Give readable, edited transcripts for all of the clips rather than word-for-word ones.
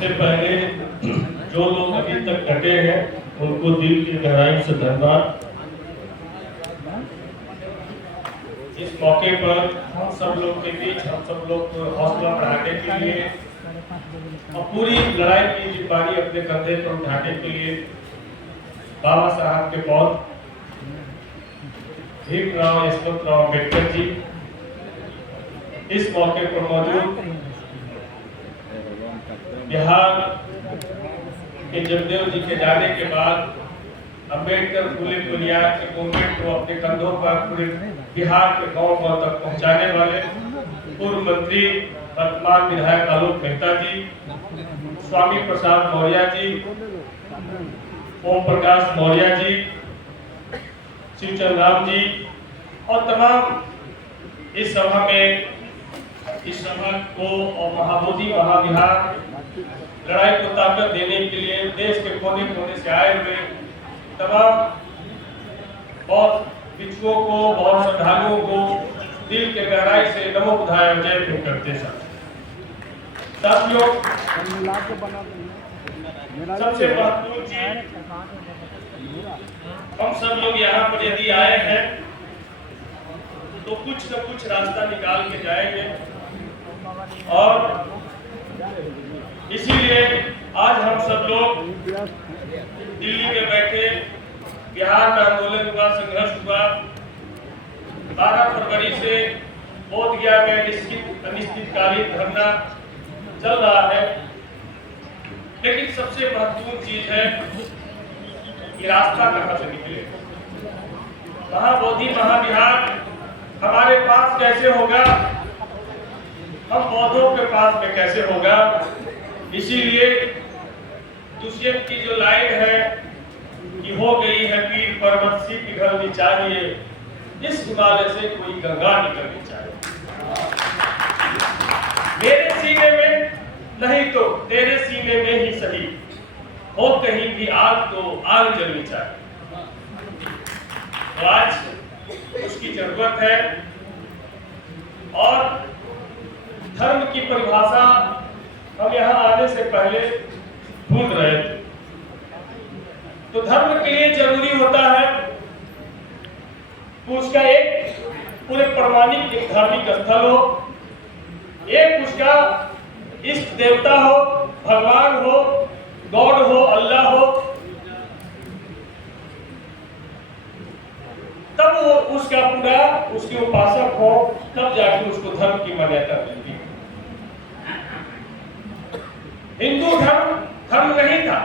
सबसे पहले जो लोग अभी तक डटे हैं उनको दिल की गहराई से धन्यवाद। इस मौके पर हम सब लोग के बीच हम सब लोग को हौसला बढ़ाने के लिए और पूरी लड़ाई की जिम्मेदारी अपने कंधे पर उठाने के लिए बाबा साहब के पौध भीमराव यशवंतराव अम्बेडकर जी इस मौके पर मौजूद बिहार के जगदेव जी के जाने के बाद अम्बेडकर फूले फुलिया के मूवमेंट को अपने कंधों पर पूरे बिहार के गांव-गांव तक पहुंचाने वाले पूर्व मंत्री वर्तमान विधायक आलोक मेहता जी, स्वामी प्रसाद मौर्य जी, ओम प्रकाश मौर्य जी, शिवचंद्र राम जी और तमाम इस सभा को और महाबोधि महाविहार लड़ाई को ताकत देने के लिए देश के कोने कोने से आए हुए तमाम और भिक्षुओं को और श्रद्धालुओं को दिल के गहराई से नमो बुधाय जय भीम करते साथियों, सबसे महत्वपूर्ण चीज हम सब लोग यहाँ पर यदि आए हैं तो कुछ न कुछ रास्ता निकाल के जाएंगे और इसीलिए आज हम सब लोग दिल्ली में बैठे बिहार में आंदोलन हुआ, संघर्ष हुआ, 12 फरवरी से बोधगया में अनिश्चितकालीन धरना चल रहा है। लेकिन सबसे महत्वपूर्ण चीज है कि रास्ता कहां से निकले। महाबोधि महाविहार हमारे पास कैसे होगा, हम बौद्धों के पास में कैसे होगा। इसीलिए दुष्यंत की जो लाइन है कि हो गई है पीर पर्वत सी पिघलनी चाहिए, इस हिमालय से कोई गंगा निकलनी चाहिए। मेरे सीने में नहीं तो तेरे सीने में ही सही हो कहीं भी आग तो आग जलनी चाहिए। तो आज उसकी जरूरत है और धर्म की परिभाषा हम यहाँ आने से पहले ढूंढ रहे थे। तो धर्म के लिए जरूरी होता है कि उसका एक पूरे प्रमाणिक एक धार्मिक स्थल हो, एक उसका इष्ट देवता हो, भगवान हो, गॉड हो, अल्लाह हो, तब वो उसका पूरा उसके उपासक हो, तब जाके उसको धर्म की मान्यता मिलती है। हिंदू धर्म नहीं था,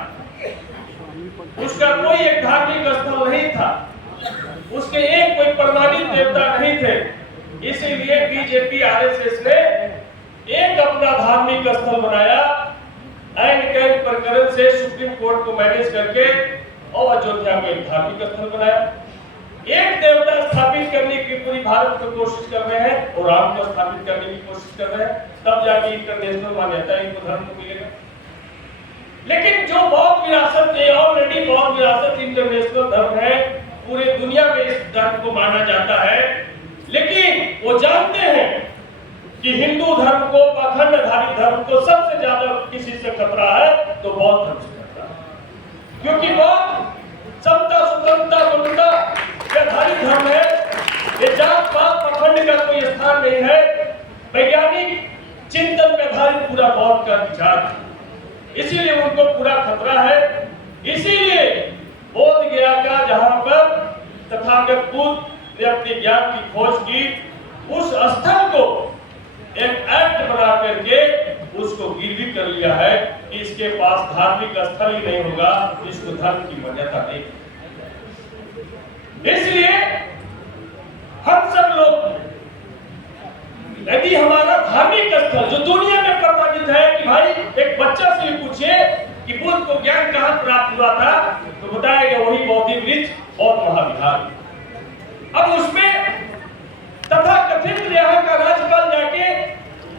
उसका कोई एक धार्मिक स्थल नहीं था, उसके एक कोई प्रमाणित देवता नहीं थे। इसीलिए बीजेपी आरएसएस ने एक अपना धार्मिक स्थल बनाया, ऐन कैन प्रकरण से सुप्रीम कोर्ट को मैनेज करके और अयोध्या में एक धार्मिक स्थल बनाया। एक देवता स्थापित करने की पूरी भारत में कोशिश कर रहे हैं और राम को स्थापित करने की कोशिश कर रहे हैं, तब जाके इंटरनेशनल मान्यता इनको धर्म को मिलेगा। लेकिन जो बौद्ध विरासत है, ऑलरेडी बौद्ध विरासत इंटरनेशनल धर्म है, पूरे दुनिया में इस धर्म को माना जाता है। लेकिन वो जानते हैं कि हिंदू धर्म को, पाखंडधारी धर्म को सबसे ज्यादा किसी से खतरा है तो बौद्ध धर्म से खतरा है। क्योंकि बौद्ध समता, स्वतंत्रता, बंधुता के आधारित धर्म है। ये जात पात पाखंड का कोई स्थान नहीं है। वैज्ञानिक चिंतन पे आधारित पूरा बौद्ध का विचार है, इसीलिए उनको पूरा खतरा है। इसीलिए बोध गया का जहां पर तथागत बुद्ध ने अपने ज्ञान की खोज की, उस स्थल को एक एक्ट बना करके उसको गिरवी कर लिया है कि इसके पास धार्मिक स्थल ही नहीं होगा, इसको धर्म की मान्यता नहीं। इसलिए हम सब लोग यदि हमारा धार्मिक स्थल जो दुनिया में प्रमाणित है कि भाई एक बच्चा से भी पूछिए कि बुद्ध को ज्ञान कहां प्राप्त हुआ था तो बताएगा वही बौद्धि वृक्ष और महाविहार। अब उसमें तथा कथित यहाँ का राज्यपाल जाके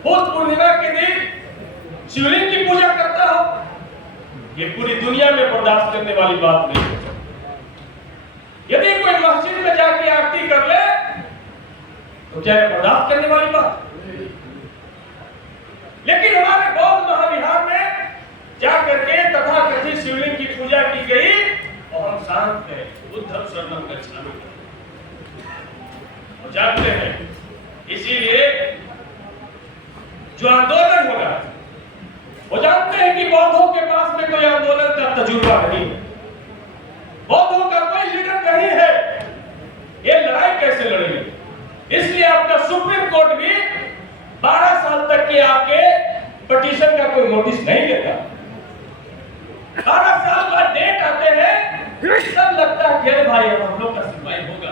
बुद्ध पूर्णिमा के दिन शिवलिंग की पूजा करता हो, ये पूरी दुनिया में बर्दाश्त करने वाली बात नहीं है। यदि कोई मस्जिद में जाके आरती कर ले तो क्या है बर्दाश्त करने वाली बात? लेकिन हमारे बौद्ध महाविहार में सिद्धांत है बुद्धं शरणं गच्छामि। और जानते हैं, इसीलिए जो आंदोलन हो रहा है, वो जानते हैं कि बौद्धों के पास में कोई आंदोलन का तजुर्बा नहीं है, बौद्धों का कोई लीडर नहीं है, ये लड़ाई कैसे लड़ेंगे? इसलिए आपका सुप्रीम कोर्ट भी 12 साल तक के आपके पिटीशन का कोई नोटिस नहीं देता। 12 साल बाद डेट आते हैं, सब लगता है कि अरे भाई हम लोग का सुनवाई होगा।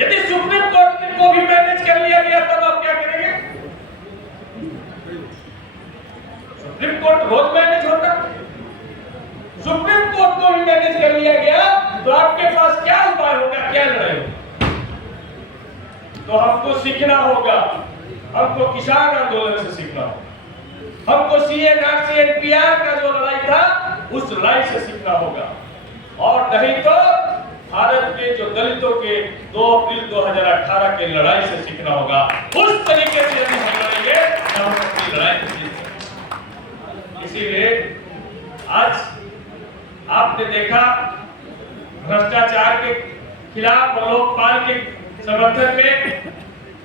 यदि सुप्रीम कोर्ट को भी मैनेज कर लिया गया तब आप क्या करेंगे? सुप्रीम कोर्ट रोज मैनेज होता, सुप्रीम कोर्ट को भी मैनेज कर लिया गया तो आपके पास क्या उपाय होगा, क्या लड़ाई होगी? तो हमको सीखना होगा, हमको किसान आंदोलन से सीखना होगा, हमको CNRC NPR का जो लड़ाई था उस लड़ाई से सीखना होगा, और नहीं तो भारत के जो दलितों के 2 अप्रैल 2018 के लड़ाई से सीखना होगा। उस तरीके से यदि हम लड़ेंगे तो हम अपनी लड़ाई को जीत सकते। इसीलिए आज आपने देखा भ्रष्टाचार के खिलाफ लोकपाल के समर्थन में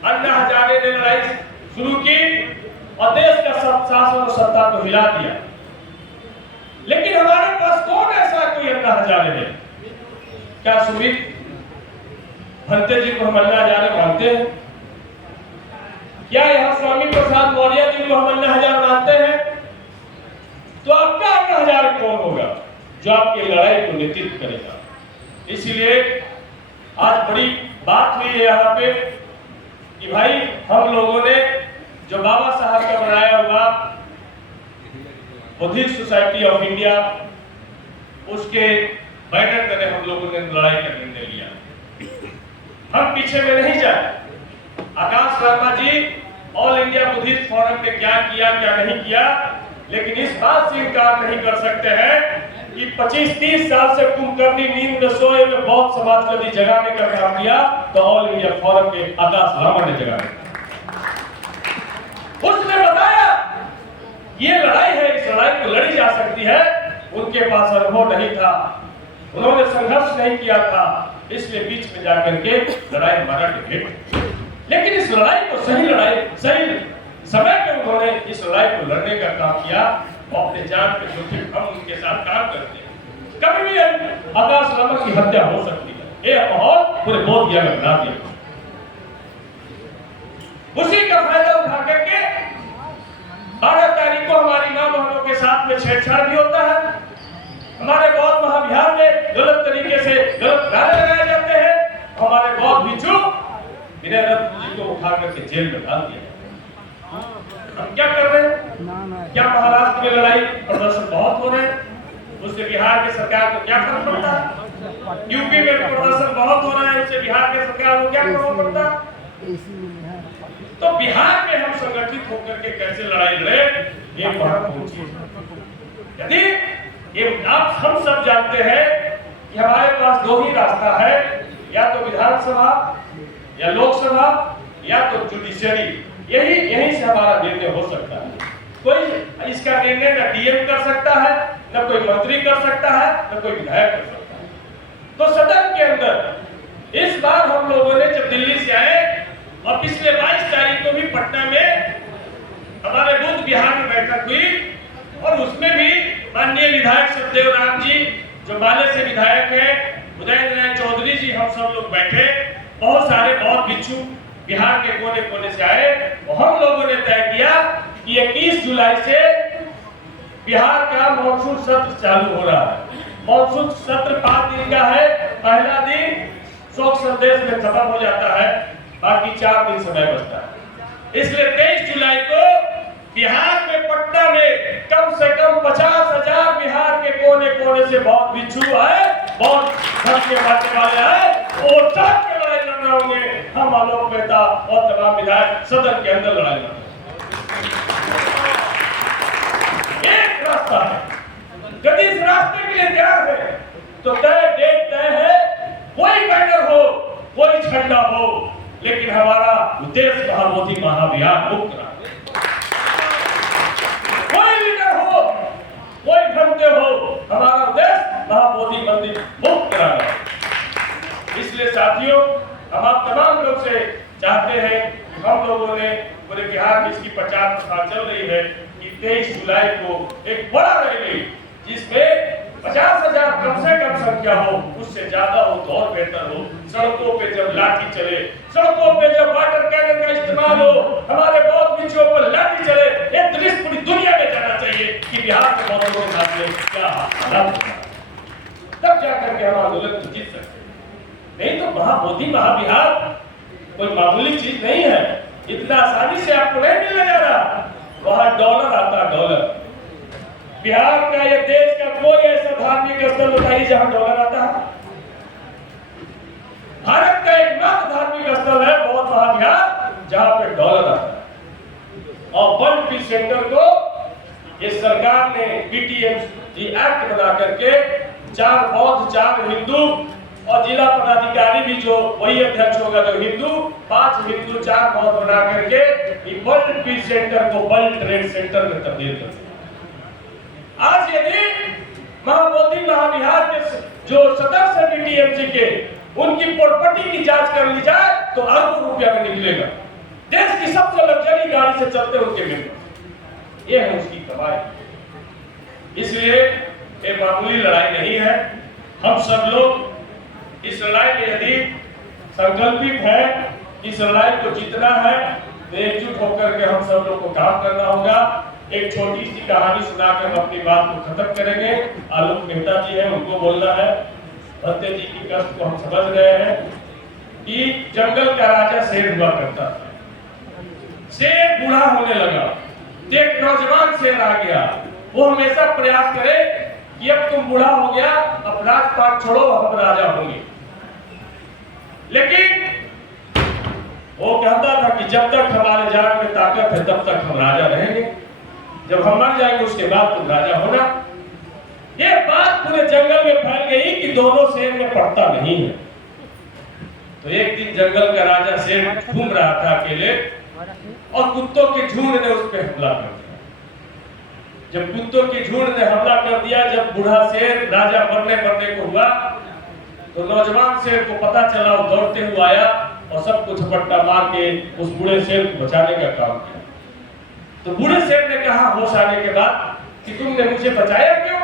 अन्ना हजारे ने लड़ाई शुरू की और देश का शासन और सत्ता को हिला दिया। लेकिन हमारे पास कौन ऐसा कोई अन्ना हजारे है? क्या सुमित भंते जी को हम अन्ना हजारे मानते हैं? क्या यहाँ स्वामी प्रसाद मौर्य जी को हम अन्ना हजारे मानते हैं? तो आपका अन्ना हजारे कौन होगा जो आपकी लड़ाई को नेतृत्व करेगा? इसलिए आज बड़ी बात हुई है यहाँ पे कि भाई हम लोगों ने जो बाबा साहब का बनाया हुआ बुद्धिस्ट सोसाइटी ऑफ इंडिया, उसके बैनर तले हम लोगों ने लड़ाई का निर्णय लिया। हम पीछे में नहीं जाए। आकाश वर्मा जी ऑल इंडिया बुद्धिस्ट फोरम में क्या किया क्या नहीं किया, लेकिन इस बात से इनकार नहीं कर सकते हैं कि 25-30 साल से कुंभकर्णी नींद में सोए में बौद्ध समाज को जगाने का काम किया, तो ऑल इंडिया फोरम के आकाश वर्मा ने जगाया। उसने बताया ये लड़ाई है, इस लड़ाई को लड़ी जा सकती है। उनके पास अनुभव नहीं था, उन्होंने संघर्ष नहीं किया था, इसलिए बीच में जाकर के लड़ाई हमारा डिबेट। लेकिन इस लड़ाई को सही समय पे उन्होंने इस लड़ाई को लड़ने का काम किया और अपने जान पे जोखिम हम उनके साथ काम करते हैं। कभी भी आकाश वर्मा की हत्या हो सकती है, ये माहौल पूरे बोध गया में बना दिया। उसी का फायदा उठा करके 12 तारीख को हमारी मां बहनों के साथ में छेड़छाड़ भी होता है। हमारे बौद्ध महाविहार में गलत तरीके से गलत नारे लगाए जाते हैं। हमारे बौद्ध भिक्षु विनय रत्न जी को उठा करके जेल में डाल दिया। हम क्या कर रहे हैं? क्या महाराष्ट्र में लड़ाई प्रदर्शन बहुत हो रहे हैं, उससे बिहार की सरकार को क्या फर्क पड़ता है? यूपी में प्रदर्शन बहुत हो रहा है, उससे बिहार की सरकार को क्या फर्क पड़ता है? तो बिहार में हम संगठित होकर के कैसे लड़ाई लड़े, ये महत्वपूर्ण चीज है। यदि ये आप हम सब जानते हैं कि हमारे पास 2 ही रास्ता है, या तो विधानसभा या लोकसभा या तो जुडिशियरी, यही से हमारा निर्णय हो सकता है। कोई इसका निर्णय न डीएम कर सकता है, न कोई मंत्री कर सकता है, न कोई विधायक कर सकता है। तो सदन के अंदर इस बार हम लोगों ने जब दिल्ली से आए और पिछले 22 तारीख को भी पटना में हमारे बुद्ध विहार में बैठक हुई, और उसमें भी माननीय विधायक सत्यदेव राम जी जो माले से विधायक हैं, उदयन राय चौधरी जी, हम सब लोग बैठे। बहुत सारे बौद्ध भिक्षु बिहार के कोने कोने से आए और हम लोगों ने तय किया कि 21 जुलाई से बिहार का मॉनसून सत्र चालू हो रहा है। मॉनसून सत्र 5 दिन का है। पहला दिन शोक संदेश में खत्म हो जाता है, बाकी 4 दिन समय बचता है। इसलिए 23 जुलाई को बिहार में पटना में कम से कम 50,000 बिहार के कोने कोने से बौद्ध भिक्षु आए, बौद्ध धर्म के मानने वाले आए, और सब के लड़ाई लड़ रहे होंगे। हम आलोक मेहता और तमाम विधायक सदन के अंदर लड़ाई लड़ रहे। एक रास्ता है, यदि इस रास्ते के लिए तैयार है तो डेट तय है। कोई बैनर हो, कोई झंडा हो, लेकिन हमारा उद्देश्य महाबोधि महाविहार मुक्त रहा। कोई लीडर हो, कोई भ्रमते हो, हमारा उद्देश्य महाबोधि मंदिर मुक्त साथियों, हम आप तमाम लोग से चाहते हैं, हम लोगों ने पूरे बिहार में इसकी 50 साल चल रही है कि 23 जुलाई को एक बड़ा रैली जिसमें 50,000 कम से कम संख्या हो, उससे ज्यादा हो तो और बेहतर हो। सड़कों पे जब लाठी चले, सड़कों पे जब वाटर कैनन का इस्तेमाल हो, हमारे बौद्ध भिक्षुओं पर लाठी चले, ये दृश्य पूरी दुनिया में जाना चाहिए कि बिहार के बौद्धों के साथ में क्या हालात है। तब जाकर के हम आंदोलन को जीत सकते हैं। नहीं तो महाबोधि महाविहार कोई मामूली चीज नहीं है, इतना आसानी से आपको नहीं मिलने जा रहा। वहां डॉलर आता, डॉलर। बिहार का या देश का कोई ऐसा धार्मिक स्थल बताइए जहां डॉलर आता है। भारत का एकमात्र धार्मिक स्थल है बौद्ध महाविहार जहां पे डॉलर आता है। और वर्ल्ड पीस सेंटर को ये सरकार ने बीटीएमसी एक्ट बना करके 4 बौद्ध 4 हिंदू और जिला पदाधिकारी भी जो वही अध्यक्ष होगा जो हिंदू, 5 हिंदू 4 बौद्ध बना करके वर्ल्ड पीस सेंटर को वर्ल्ड ट्रेड सेंटर में तब्दील कर दिया। आज यदि महाबोधि महाविहार के जो सदस्य है बीटीएमसी के, उनकी प्रॉपर्टी की जांच कर ली जाए तो अरबों रुपया में निकलेगा। देश की सबसे लग्जरी गाड़ी से चलते उनके मेंबर, ये है उसकी कमाई। इसलिए ये मामूली लड़ाई नहीं है। हम सब लोग इस लड़ाई में यदि संकल्पित है, इस लड़ाई को जीतना है तो एकजुट होकर के हम सब लोग को काम करना होगा। एक छोटी सी कहानी सुनाकर हम अपनी बात को खत्म करेंगे। आलोक मेहता जी हैं, उनको बोलना है। भत्ते जी की कष्ट को हम समझ रहे हैं कि जंगल का राजा शेर हुआ करता था। शेर बूढ़ा होने लगा, एक नौजवान शेर आ गया। वो हमेशा प्रयास करे कि अब तुम बूढ़ा हो गया, अब राजपाट छोड़ो, हम राजा होंगे। लेकिन वो कहता था कि जब तक हमारे जान में ताकत है तब तक हम राजा रहेंगे, जब हम मर जाएंगे उसके बाद तुम राजा होना। ये बात पूरे जंगल में फैल गई कि दोनों शेर में पड़ता नहीं है। तो एक दिन जंगल का राजा शेर घूम रहा था अकेले और कुत्तों के झुंड ने उस पर हमला कर दिया। जब कुत्तों के झुंड ने हमला कर दिया, जब बूढ़ा शेर राजा बनने को हुआ, तो नौजवान शेर को पता चला, वो दौड़ते हुए आया और सबको झपट्टा मार के उस बूढ़े शेर को बचाने का काम किया। तो बूढ़े शेर ने कहा होश आने के बाद कि तुमने मुझे बचाया क्यों?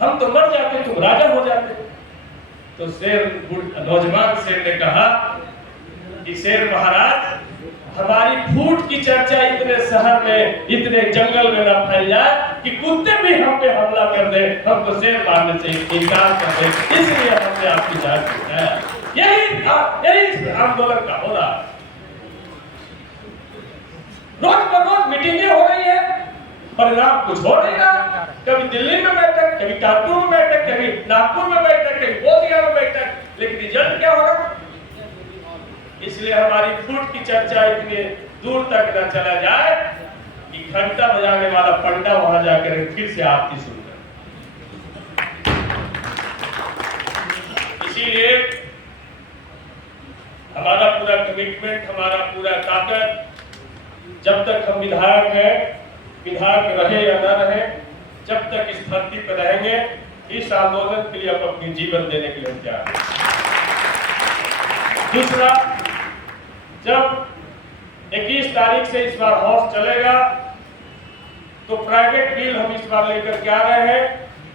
हम तो मर जाते, तुम राजा हो जाते। तो नौजवान शेर ने कहा कि शेर महाराज, हमारी फूट की चर्चा इतने शहर में, इतने जंगल में न फैल जाए कि कुत्ते भी हम पे हमला कर दे, हम तो शेर मारने से इनकार कर दे, इसलिए हमने आपकी जान बचाया। यही आंदोलन का हो रहा है। रोज पर रोज मीटिंगें हो रही है, परिणाम कुछ हो नहीं रहा। कभी दिल्ली में बैठक, कभी कानपुर में बैठक, कभी नागपुर में बैठक, कभी बोधगया में बैठक, लेकिन रिजल्ट क्या हो रहा? इसलिए हमारी फूट की चर्चा इतनी दूर तक न चला जाए कि घंटा बजाने वाला पंडा वहां जाकर फिर से आरती शुरू करे। इसीलिए हमारा पूरा कमिटमेंट, हमारा पूरा ताकत, जब तक हम विधायक हैं, विधायक रहे या न रहे, जब तक इस धरती पर रहेंगे, इस आंदोलन के लिए हम अपनी जीवन देने के लिए तैयार हैं। दूसरा, जब 21 तारीख से इस बार हॉर्स चलेगा तो प्राइवेट बिल हम इस बार लेकर के आ रहे हैं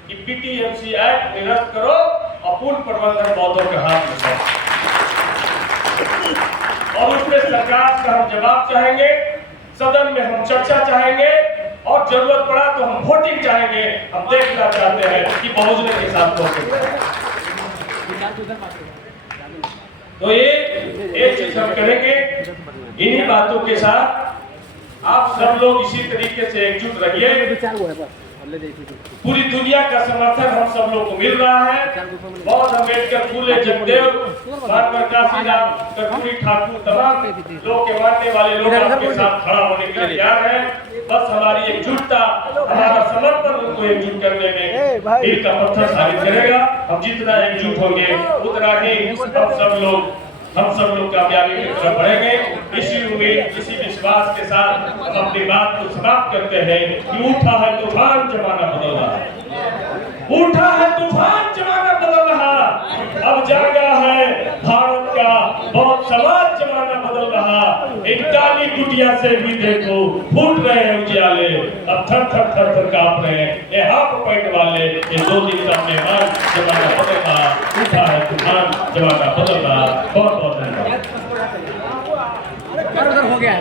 कि बीटीएमसी एक्ट निरस्त करो और पूर्ण प्रबंधन बौद्धों के हाथ में दो। और उसमें सरकार से हम जवाब चाहेंगे, सदन में हम चर्चा चाहेंगे और जरूरत पड़ा तो हम वोटिंग चाहेंगे। हम देखना चाहते हैं कि बहुजन के साथ तो ये चीज हम करेंगे। इन्हीं बातों के साथ आप सब लोग इसी तरीके से एकजुट रहिए। पूरी दुनिया का समर्थन हम सब लोग को मिल रहा है। बौद्ध अम्बेडकर, फूले जगदेव, मानवर काशीराम, कर्पूरी ठाकुर, तमाम लोग के मानने वाले लोग आपके साथ खड़ा होने के लिए तैयार हैं। बस हमारी एकजुटता, हमारा समर्पण उनको एकजुट करने में दिल का पत्थर साबित करेगा। हम जितना एकजुट होंगे उतना ही हम सब लोग कामयाबी की तरफ बढ़ेंगे। इसी उम्मीद, इसी विश्वास के साथ हम अपनी बात को समाप्त करते हैं कि उठा है तूफान, जमाना बदल रहा। उठा है तूफान, जमाना बदल रहा। अब जागा है खुफिया से भी देखो फूट रहे हैं उजियाले, अब थर थर थर थर कांप रहे हैं ये हाफ पैंट वाले। ये 2 दिन का मेहमान, जमाना बदलना, उठा है तूफान, जमाना बदलना। बहुत बहुत धन्यवाद। हो गया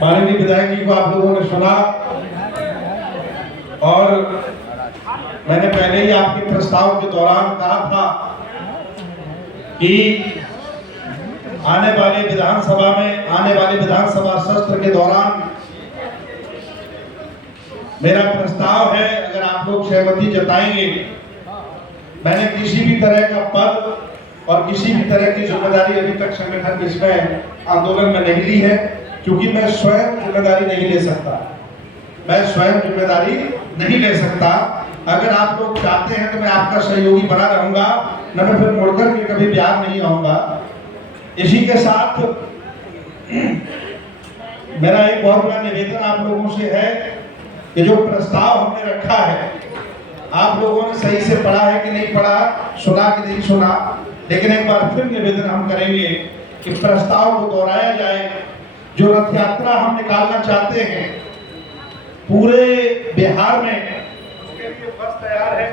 माननीय विधायक जी को आप लोगों ने सुना, और मैंने पहले ही आपके प्रस्ताव के दौरान कहा था कि आने वाले विधानसभा सत्र के दौरान मेरा प्रस्ताव है, अगर आप लोग सहमति जताएंगे, मैंने किसी भी तरह का पद और किसी भी तरह की जिम्मेदारी अभी तक संगठन के इसमें आंदोलन में नहीं ली है, क्योंकि मैं स्वयं जिम्मेदारी नहीं ले सकता। अगर आप लोग चाहते हैं तो मैं आपका सहयोगी बना रहूंगा, न मैं फिर मुड़कर के कभी बिहार नहीं आऊंगा। इसी के साथ मेरा एक और बड़ा निवेदन आप लोगों से है कि जो प्रस्ताव हमने रखा है, आप लोगों ने सही से पढ़ा है कि नहीं पढ़ा, सुना कि नहीं सुना, लेकिन एक बार फिर निवेदन हम करेंगे कि प्रस्ताव को दोहराया जाए। जो रथ यात्रा हम निकालना चाहते हैं पूरे बिहार में, उसके लिए बस तैयार है।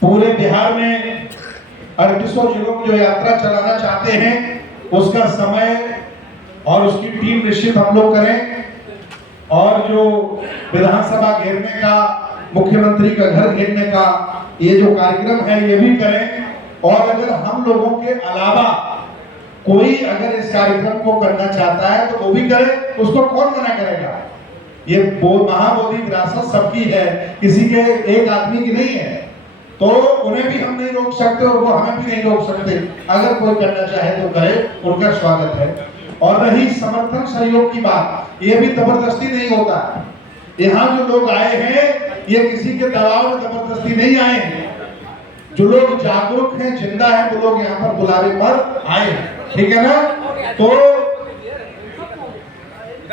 पूरे बिहार में 3800 जिलों की जो यात्रा चलाना चाहते हैं, उसका समय और उसकी टीम निश्चित हम लोग करें, और जो विधानसभा घेरने का, मुख्यमंत्री का घर घेरने का ये जो कार्यक्रम है ये भी करें। और अगर हम लोगों के अलावा कोई अगर इस कार्यक्रम को करना चाहता है तो वो भी करे, उसको कौन मना करेगा। ये महाबोधि विरासत सबकी है, किसी के एक आदमी की नहीं है, तो उन्हें भी हम नहीं रोक सकते और वो हमें भी नहीं रोक सकते। अगर कोई करना चाहे तो करे, उनका स्वागत है। और रही समर्थन सहयोग की बात, ये भी जबरदस्ती नहीं होता। यहाँ जो लोग आए हैं ये किसी के दबाव में जबरदस्ती नहीं आए हैं। जो लोग जागरूक हैं, जिंदा हैं, वो लोग यहाँ पर बुलावे पर आए हैं, ठीक है ना। तो